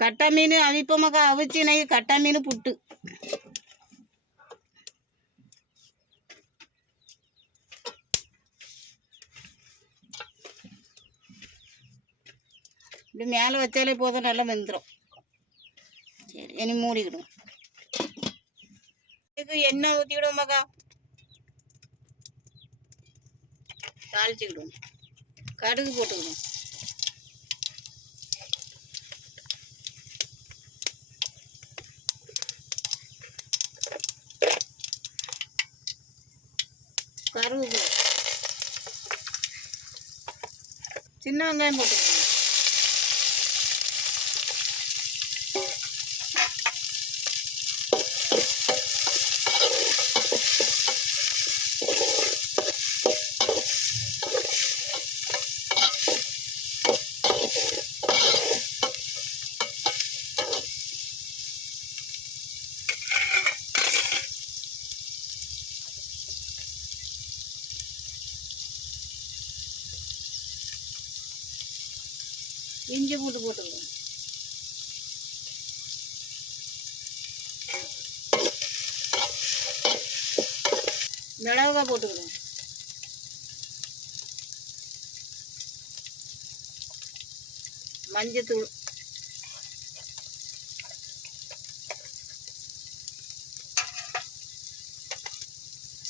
கட்டை மீன் அவிப்போமாக்கா அவிச்சு நெய் கட்டை மீன் புட்டு. இப்படி மேலே வச்சாலே போதும் நல்லா வெந்துடும் சரி இனி மூடிக்கிடும் இதுக்கு எண்ணெய் ஊற்றிக்கிடுவோம்மாக்கா தாளிச்சுக்கிடுவோம். கடுகு போட்டுக்கிடுவோம். கருவேப்பிலை சின்ன வெங்காயம் போட்டுக்கோங்க. இஞ்சி பூண்டு போட்டுக்கணும். மிளகாய் போட்டுக்கணும். மஞ்சத்தூள்.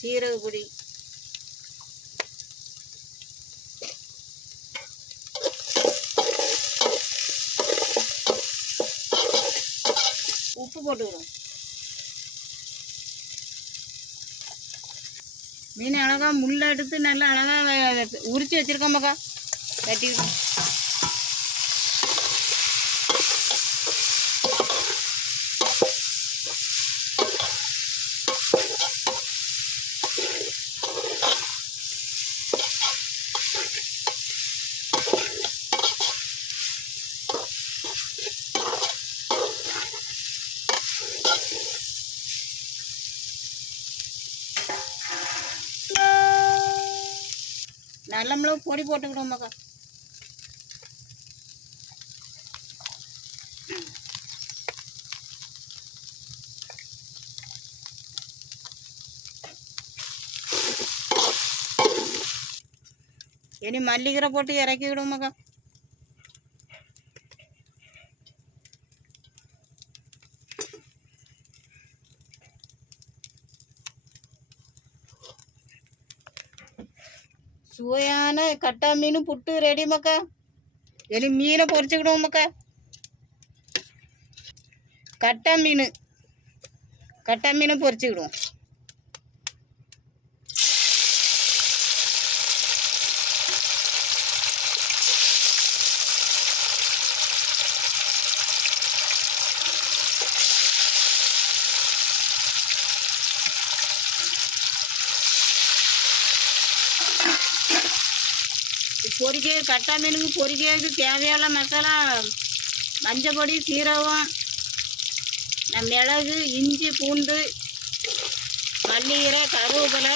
சீரக பொடி உப்பு போட்டுக்கிறோம். மீன் அழகா முள்ளை எடுத்து நல்லா அழகா உரித்து உரிச்சு வச்சிருக்கோம்மாக்கா கட்டிக்கிட்டு நல்ல மிளகு பொடி போட்டுக்கிடுவோம்மாக்கா இனி மல்லிகரை போட்டு இறக்கி விடுவோமாக்கா சுவையான கட்டா மீன் புட்டு ரெடி மக்கா? எலி மீனை பொரிச்சுக்கிடுவோம் மக்கா. கட்டா மீன். கட்டா மீனை பொறிச்சுக்கிடுவோம். பொரிக்க கட்டா மீனுக்கு பொரிக்கிறதுக்கு தேவையான மசாலா மஞ்சள் பொடி சீரகம் மிளகு இஞ்சி பூண்டு மல்லிகீரை கருவேப்பிலை.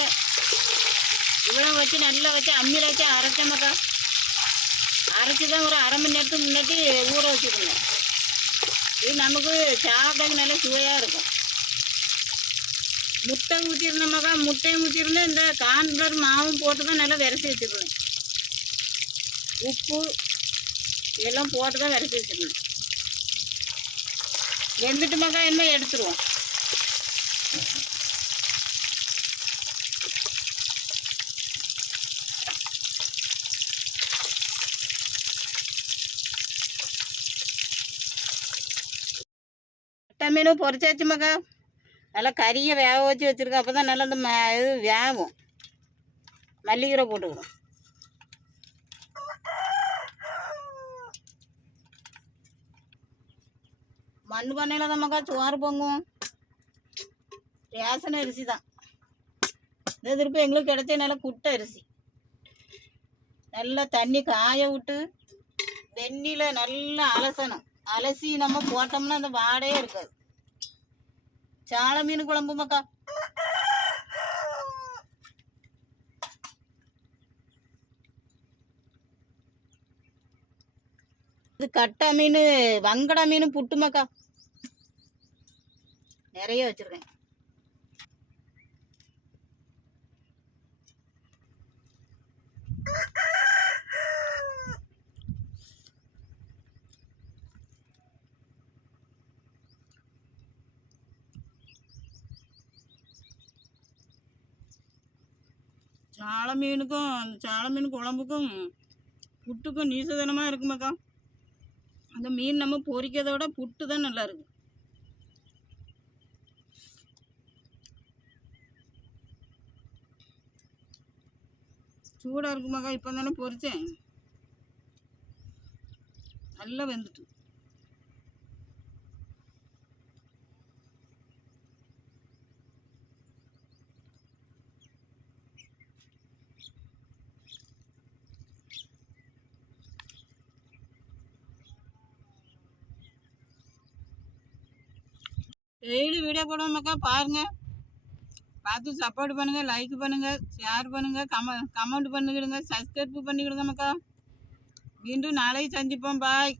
இவ்வளோ வச்சு நல்லா வச்சு அம்மியில் வச்சு அரைச்சோம்க்கா. அரைச்சி தான் ஒரு அரை மணி நேரத்துக்கு முன்னாடி ஊற வச்சுக்கணும். இது நமக்கு சாப்பிட்டதுக்கு நல்லா சுவையாக இருக்கும். முட்டை ஊற்றிருந்தோம்க்கா முட்டையும் ஊற்றிருந்து இந்த கார்ன்ஃப்ளவர் மாவும் போட்டு தான் நல்லா விரசி வச்சுக்கணும். உப்பு இதெல்லாம் போட்டு தான் விரட்டி வச்சிடணும். வெந்துட்டு மக்கா என்ன எடுத்துருவோம்? கட்டை மீன் பொரிச்சாச்சு மக்கா நல்லா கறியை வேக வச்சு வச்சுருக்கோம். அப்போ தான் நல்லா இந்த இது வேகும் மல்லிகீரை போட்டுக்கணும் மண் பண்ணையில் தான் மக்கா சோறு பொங்கும். ரேஷன் அரிசி தான். இந்த திருப்பி எங்களுக்கு கிடைச்ச நல்ல குட்டை அரிசி. நல்லா தண்ணி காய விட்டு வெண்ணில நல்லா அலசணும். அலசி நம்ம போட்டோம்னா அந்த வாடையே இருக்காது. சால மீன் குழம்பு மக்கா. இது கட்டா மீன் வங்கடா மீன் புட்டுமக்கா நிறைய வச்சிருக்கேன். சால மீனுக்கும் அந்த சால மீன் குழம்புக்கும் புட்டுக்கும் நீசதனமாக இருக்குமாக்கா. அந்த மீன் நம்ம பொரிக்கிறத விட புட்டு தான் நல்லா இருக்கும் சூடாக இருக்குமாக்கா இப்போ தானே பொறிச்சேன் நல்லா வெந்துட்டு. டெய்லி வீடியோ போடுவோமாக்கா பாருங்க. பார்த்து சப்போர்ட் பண்ணுங்க லைக் பண்ணுங்க ஷேர் பண்ணுங்க கம கமெண்ட் பண்ணிக்கிடுங்க சப்ஸ்கிரைப் பண்ணிக்கிடுங்க மக்கா. மீண்டும் நாளை சந்திப்போம் பாய்